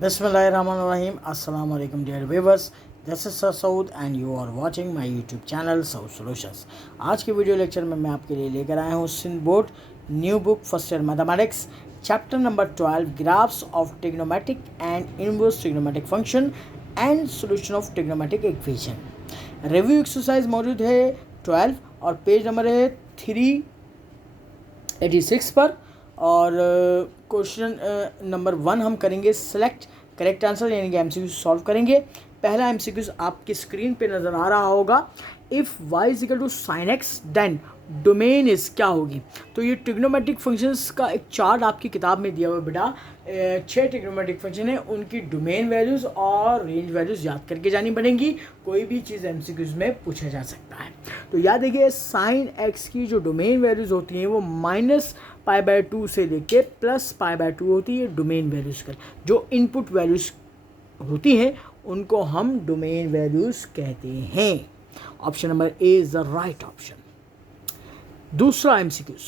Bismillahirrahmanirrahim. Assalamu alaikum dear viewers. This is Sir Saud and you are watching my YouTube channel Saud Solutions. आज की video lecture में मैं आपके लिए लेकर आया हूँ Sindh board new book first year mathematics chapter number 12 graphs of trigonometric and inverse trigonometric function and solution of trigonometric equation. Review exercise मौजूद है 12 और पेज नंबर है 386 पर। और क्वेश्चन नंबर 1 हम करेंगे सेलेक्ट करेक्ट आंसर, यानी कि एमसीक्यू सॉल्व करेंगे। पहला एमसीक्यू आपकी स्क्रीन पे नज़र आ रहा होगा। If y is equal to sine x then domain is क्या होगी। तो ये ट्रिग्नोमेट्रिक फंक्शंस का एक चार्ट आपकी किताब में दिया हुआ है बेटा। 6 ट्रिग्नोमेट्रिक फंक्शन है, उनकी डोमेन वैल्यूज़ और रेंज वैल्यूज़ याद करके जानी पड़ेंगी। कोई भी चीज़ एमसीक्यूज में पूछा जा सकता है। तो याद देखिए साइन एक्स की जो डोमेन वैल्यूज़ होती हैं वो -π/2 से लेके +π/2 होती है डोमेन वैल्यूज़ कर। जो इनपुट वैल्यूज़ होती हैं उनको हम डोमेन वैल्यूज़ कहते हैं। Option number A is the right option. दूसरा एमसीक्यूज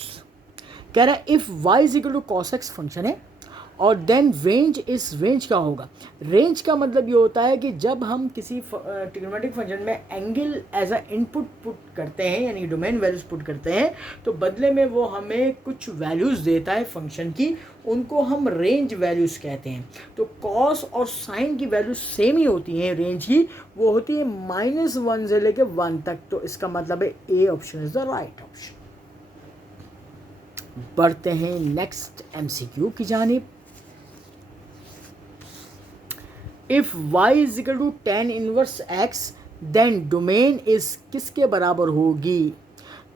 कह रहा है if y is equal to cos x function है और देन रेंज इस रेंज क्या होगा। रेंज का मतलब ये होता है कि जब हम किसी ट्रिग्नोमेट्रिक फंक्शन में angle as a input put करते हैं, यानी डोमेन वैल्यूज पुट करते हैं, तो बदले में वो हमें कुछ वैल्यूज देता है फंक्शन की, उनको हम रेंज वैल्यूज कहते हैं। तो कॉस और साइन की वैल्यूज सेम ही होती हैं, रेंज की वो होती है -1 से लेकर 1 तक। तो इसका मतलब है A option is the right option. बढ़ते हैं नेक्स्ट एमसीक्यू की जानिब। If y is equal to tan inverse x then domain is किसके बराबर होगी।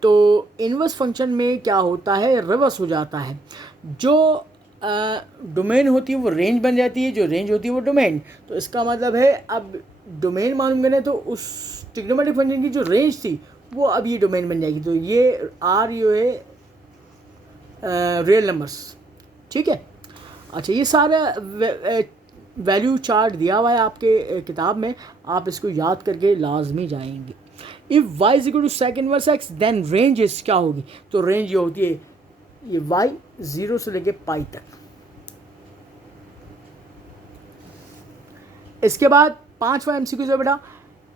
तो इनवर्स फंक्शन में क्या होता है, रिवर्स हो जाता है। जो डोमेन होती है वो रेंज बन जाती है, जो रेंज होती है वो डोमेन। तो इसका मतलब है अब डोमेन मालूम करें तो उस ट्रिग्नोमेट्रिक फंक्शन की जो रेंज थी वो अब ये डोमेन बन जाएगी। तो ये आर यो है रियल नंबर्स, ठीक है। अच्छा, ये सारा वैल्यू चार्ट दिया हुआ है आपके किताब में, आप इसको याद करके लाजमी जाएंगे। If y is equal to sec inverse x then range is क्या होगी। तो रेंज ये होती है ये y 0 से लेके पाई तक। इसके बाद 5वां एमसीक्यू है बेटा,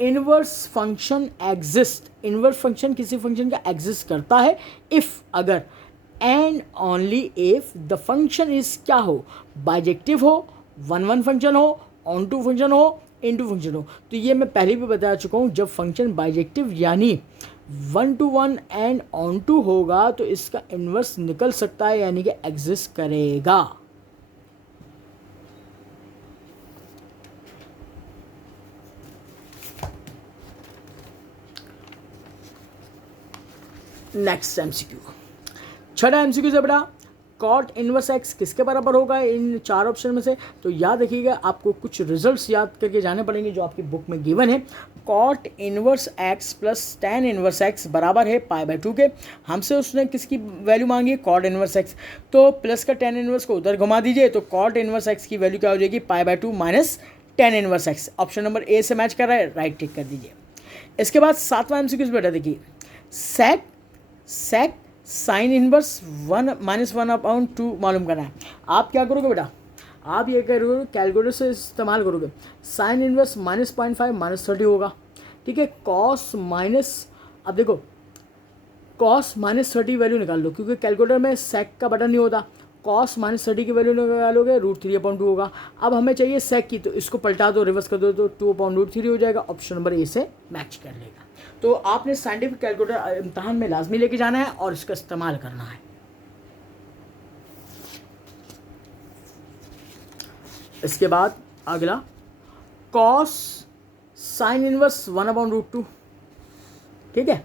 inverse function exist. Inverse function किसी फंक्शन का एग्जिस्ट करता है इफ़ अगर and only if the function is क्या हो, बाइजेक्टिव हो, 1-1 फंक्शन हो, ऑन टू फंक्शन हो, इनटू फंक्शन हो। तो ये मैं पहले भी बता चुका हूँ, जब फंक्शन बाइजेक्टिव यानी 1-1 एंड ऑन टू होगा तो इसका इन्वर्स निकल सकता है, यानी कि एग्जिस्ट करेगा। नेक्स्ट एमसीक्यू, छठा एमसीक्यू से बेटा कॉट इनवर्स एक्स किसके बराबर होगा इन 4 ऑप्शन में से। तो याद रखिएगा आपको कुछ रिजल्ट्स याद करके जाने पड़ेंगे जो आपकी बुक में गिवन है। Cot inverse x plus tan inverse x बराबर है π/2 के। हमसे उसने किसकी वैल्यू मांगी है, कॉट इनवर्स एक्स। तो प्लस का टैन इनवर्स को उधर घुमा दीजिए, तो कॉट इनवर्स एक्स की वैल्यू क्या हो जाएगी, π/2 minus tan inverse x. Option number A से मैच कर रहा है, राइट टिक कर दीजिए। इसके बाद 7वां एमसीक्यू बेटा देखिए, सेक साइन इनवर्स 1-1/2 मालूम करना है। आप क्या करोगे बेटा, आप ये करोगे कैलकुलेटर से इस्तेमाल करोगे। साइन इनवर्स -0.5 -30 होगा, ठीक है। कॉस माइनस, अब देखो कॉस -30 वैल्यू निकाल लो, क्योंकि कैलकुलेटर में सेक का बटन नहीं होता। कॉस -30 की वैल्यू निकालोगे √3/2 होगा। अब हमें चाहिए सेक की, तो इसको पलटा दो, रिवर्स कर दो, तो 2/√3 हो जाएगा। ऑप्शन नंबर ए से मैच कर लेगा। तो आपने साइंटिफिक कैलकुलेटर इम्तहान में लाजमी लेके जाना है और इसका इस्तेमाल करना है। इसके बाद अगला कॉस साइन इनवर्स 1/√2, ठीक है।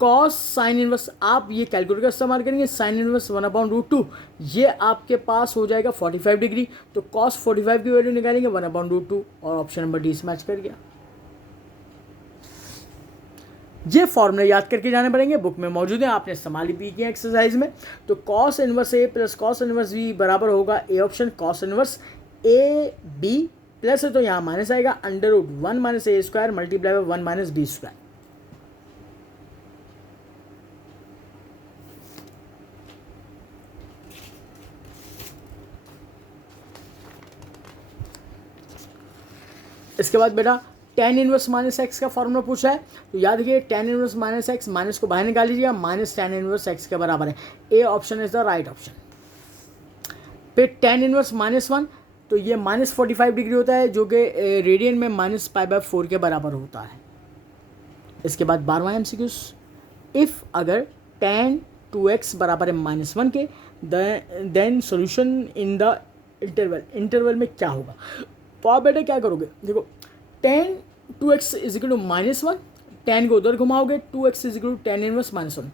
कॉस साइन इनवर्स आप ये कैलकुलेटर का इस्तेमाल करेंगे, साइन इनवर्स 1/√2 ये आपके पास हो जाएगा 45 डिग्री। तो कॉस 45 की वैल्यू निकालेंगे 1/√2 और ऑप्शन नंबर डी से मैच कर गया। ये फॉर्मूले याद करके जाने पड़ेंगे, बुक में मौजूद है, आपने इस्तेमाल भी किया एक्सरसाइज में। तो cos inverse A plus cos inverse B बराबर होगा A option. Cos inverse A B plus है तो यहाँ माइनस आएगा, √1 minus A square multiply by 1 minus B square. इसके बाद बेटा tan इनवर्स माइनस एक्स का फॉर्मूला पूछा है, तो याद रखिए tan inverse minus x, minus को बाहर निकाल लीजिएगा, माइनस tan इनवर्स एक्स के बराबर है। A option is the right option. फिर tan इनवर्स माइनस वन, तो ये माइनस 45 डिग्री होता है, जो कि रेडियन में माइनस π/4 के बराबर होता है। इसके बाद 12वां एमसीक्यूज, इफ़ अगर tan 2x बराबर है -1 के, then solution in the interval, interval में क्या होगा। तो आप बेटा क्या करोगे, देखो tan 2x is equal to -1, tan को उधर घुमाओगे, 2x is equal to tan inverse -1।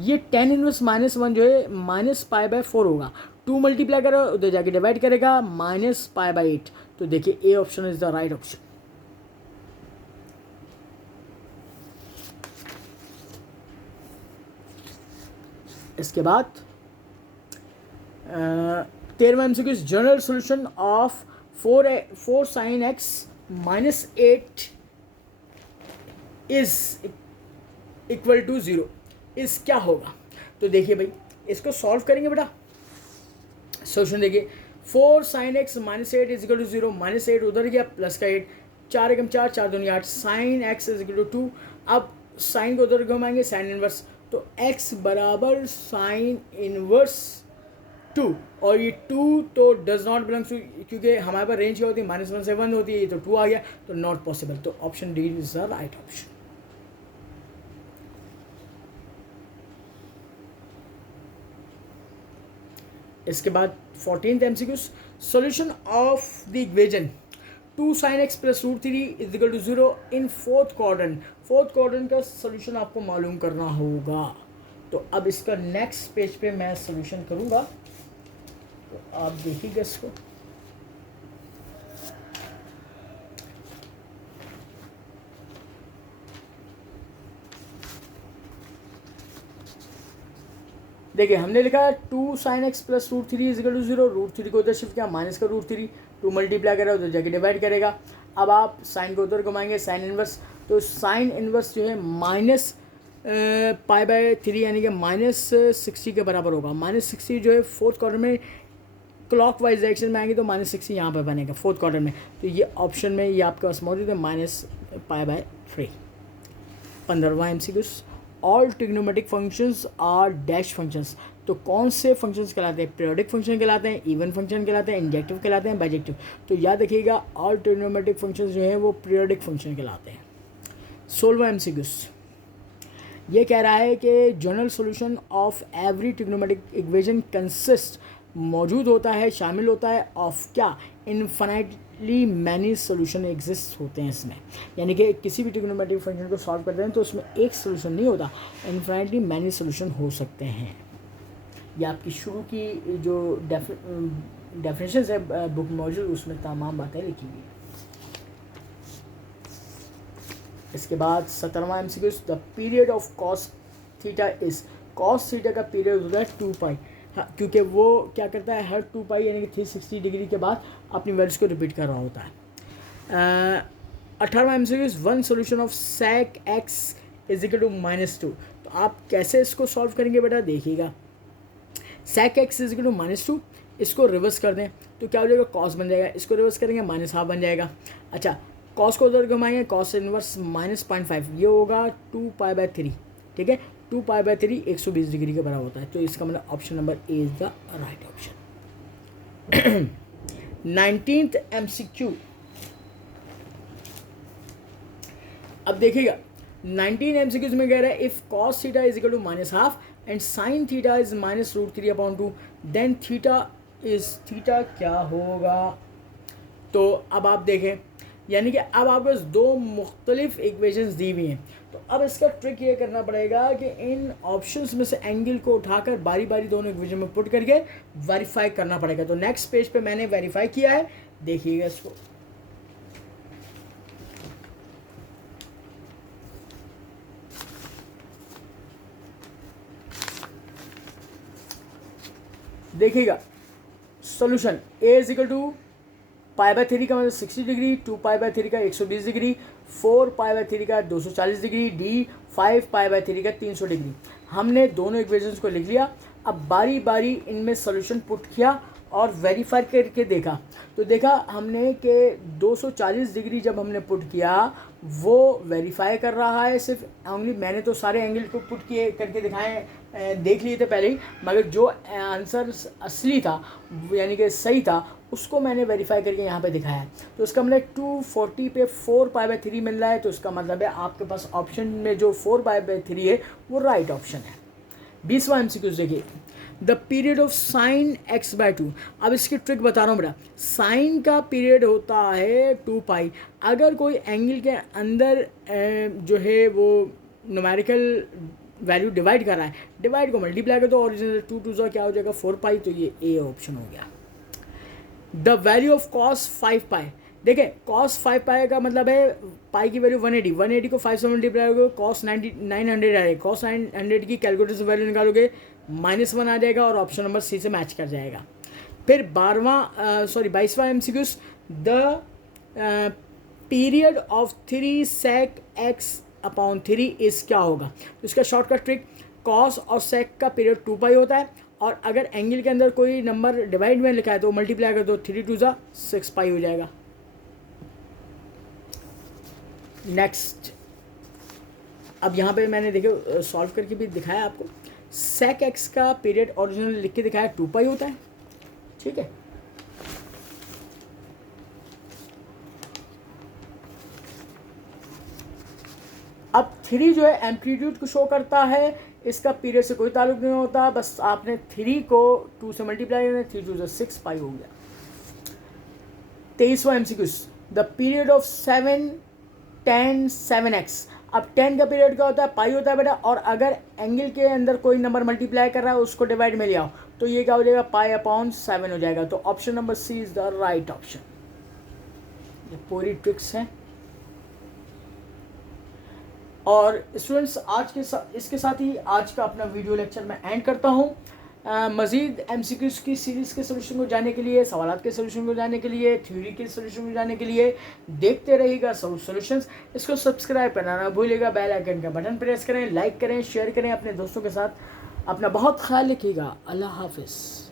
ये tan इनवर्स -1 जो है -π/4 होगा, 2 मल्टीप्लाई करो उधर जाके डिवाइड करेगा, -π/8। तो देखिए A option is the right option. इसके बाद 13वां MCQ, general solution of 4 sin x -8 is equal to 0 इस क्या होगा। तो देखिए भाई इसको सॉल्व करेंगे बेटा, सोल्यूशन देखिए 4 sin x -8 is equal to 0, -8 उधर गया प्लस का 8, 4 एकम 4, 4 दूनी 8, sin x is equal to 2। अब साइन को उधर घुमाएंगे, साइन इनवर्स, तो x बराबर साइन इनवर्स 2, और ये 2 तो डज नॉट बिलोंग्स टू, क्योंकि हमारे पास रेंज क्या होती है -1 से 1 होती है, ये तो 2 आ गया, तो नॉट पॉसिबल। तो option D is the right option. इसके बाद 14th MCQ, solution of the equation 2 sin x plus √3 is equal to 0 in fourth quadrant. Fourth quadrant का सॉल्यूशन आपको मालूम करना होगा। तो अब इसका नेक्स्ट पेज पे मैं सॉल्यूशन करूंगा, तो आप देखिएगा इसको। देखिए हमने लिखा 2 sin x plus √3 is equal to 0, √3 को उधर शिफ्ट किया, माइनस का √3, 2 मल्टीप्लाई करा उधर जाके डिवाइड करेगा। अब आप साइन को उधर घुमाएंगे, साइन इनवर्स, तो साइन इनवर्स जो है -π/3 यानी कि -60 के बराबर होगा। -60 जो है फोर्थ क्वार्टर में क्लॉकवाइज डायरेक्शन में आएंगे, तो -60 यहाँ पर बनेगा फोर्थ क्वार्टर में। तो ये ऑप्शन में ये आपके पास मौजूद है -π/3। 15वां MCQ, all trigonometric functions are dash functions. तो कौन से फंक्शंस कहलाते हैं, पीरियोडिक फंक्शन कहलाते हैं, इवन फंक्शन कहलाते हैं, इंजेक्टिव कहलाते हैं, बाइजेक्टिव। तो याद रखिएगा ऑल ट्रिग्नोमेट्रिक फंक्शंस जो हैं वो पीरियोडिक फंक्शन कहलाते हैं। 16वां एमसीक्यू, ये कह रहा है कि general solution of every trigonometric equation consist, मौजूद होता है, शामिल होता है, ऑफ क्या, इनफाइनाइटली मैनी सॉल्यूशन एग्जिस्ट होते हैं इसमें। यानी कि किसी भी ट्रिग्नोमेट्रिक फंक्शन को सॉल्व करते हैं तो उसमें एक सॉल्यूशन नहीं होता, इनफाइनाइटली मैनी सॉल्यूशन हो सकते हैं। ये आपकी शुरू की जो डेफिनेशन है बुक मौजूद, उसमें तमाम बातें लिखी हुई हैं। इसके बाद 17वां MCQ, the period of cos theta is, cos theta का पीरियड होता है 2π। हाँ, क्योंकि वो क्या करता है, हर 2π यानी कि 360 डिग्री के बाद अपनी वैल्यूज को रिपीट कर रहा होता है। 18वां MCQ, one solution of sec x is equal to -2। तो आप कैसे इसको सॉल्व करेंगे बेटा, देखिएगा sec x is equal to -2, इसको रिवर्स कर दें तो क्या हो जाएगा, कॉस बन जाएगा, इसको रिवर्स करेंगे -1/2 बन जाएगा। अच्छा, कॉस को उधर घुमाएंगे, कॉस इनवर्स -0.5, ये होगा 2π/3, ठीक है। 2π/3 120 डिग्री के बराबर होता है। तो इसका मतलब option number A is the right option. 19th MCQ, अब देखिएगा 19 एमसीक्यूज में कह रहा है if cos theta is equal to -1/2 and sine theta is -√3/2 then theta क्या होगा। तो अब आप देखें, यानी कि अब आपके पास दो मुख्तलिफ इक्वेशंस दी हुई हैं। तो अब इसका ट्रिक ये करना पड़ेगा कि इन ऑप्शंस में से एंगल को उठाकर बारी बारी दोनों इक्वेशन में पुट करके वेरीफाई करना पड़ेगा। तो नेक्स्ट पेज पे मैंने वेरीफाई किया है, देखिएगा इसको। देखिएगा solution A is equal to π/3 का मतलब 60 डिग्री, 2π/3 का 120 डिग्री, 4π/3 का 240 डिग्री, डी 5π/3 का 300 डिग्री। हमने दोनों इक्वेशंस को लिख लिया। अब बारी बारी इनमें सॉल्यूशन पुट किया और वेरीफाई करके देखा तो देखा हमने कि 240 डिग्री जब हमने पुट किया वो वेरीफाई कर रहा है सिर्फ ओनली। मैंने तो सारे एंगल को पुट किए करके दिखाए देख लिए थे पहले ही, मगर जो आंसर असली था यानी कि सही था उसको मैंने वेरीफाई करके यहाँ पे दिखाया है। तो उसका मतलब 240 पे 4π/3 मिल रहा है, तो इसका मतलब है आपके पास ऑप्शन में जो 4π/3 है वो राइट ऑप्शन है। 20वां एमसीक्यूज देखिए, the period of sine x/2। अब इसकी ट्रिक बता रहा हूँ बेटा, साइन का पीरियड होता है 2π। अगर कोई एंगल के अंदर जो है वो न्यूमेरिकल वैल्यू डिवाइड कर रहा है, डिवाइड को मल्टीप्लाई कर दो, ओरिजिनल 2 क्या हो जाएगा 4π, तो ये ए ऑप्शन हो गया। The value of cos 5π। देखिए कॉस 5π का मतलब है पाई की वैल्यू 180 को 5 से मल्टीप्लाई करोगे कॉस 900 आएगा। कॉस 900 की कैलकुलेटर से वैल्यू निकालोगे -1 आ जाएगा और ऑप्शन नंबर सी से मैच कर जाएगा। फिर 22वां MCQs, the period of 3 sec x/3 is क्या होगा। तो इसका शॉर्टकट ट्रिक, कॉस और सेक का पीरियड 2π होता है और अगर एंगल के अंदर कोई नंबर डिवाइड में लिखा है तो मल्टीप्लाई कर दो, 3 2 6π हो जाएगा। नेक्स्ट, अब यहाँ पे मैंने देखो सॉल्व करके भी दिखाया आपको। sec x का पीरियड ओरिजिनल लिख के दिखाया 2π होता है, ठीक है। अब 3 जो है एम्पलीट्यूड को शो करता है, इसका पीरियड से कोई ताल्लुक नहीं होता, बस आपने 3 को 2 से मल्टीप्लाई करना, 3 2 6π हो गया। 23वां MCQs, the period of 7 10 7x। अब 10 का पीरियड क्या होता है, पाई होता है बेटा, और अगर एंगल के अंदर कोई नंबर मल्टीप्लाई कर रहा है उसको डिवाइड में ले आओ तो ये क्या हो जाएगा π/7 हो जाएगा। तो option number C is the right option. ये पूरी ट्रिक्स हैं। और स्टूडेंट्स आज के इसके साथ ही आज का अपना वीडियो लेक्चर मैं एंड करता हूँ। मज़ीद एमसीक्यूज़ की सीरीज़ के सोल्यूशन को जानने के लिए, सवालात के सोल्यूशन को जानने के लिए, थ्योरी के सोल्यूशन को जानने के लिए देखते रहिएगा सोल्यूशंस। इसको सब्सक्राइब करना ना भूलिएगा, बेल आइकन का बटन प्रेस करें, लाइक करें, शेयर करें अपने दोस्तों के साथ। अपना बहुत ख्याल रखिएगा। अल्लाह हाफिज़।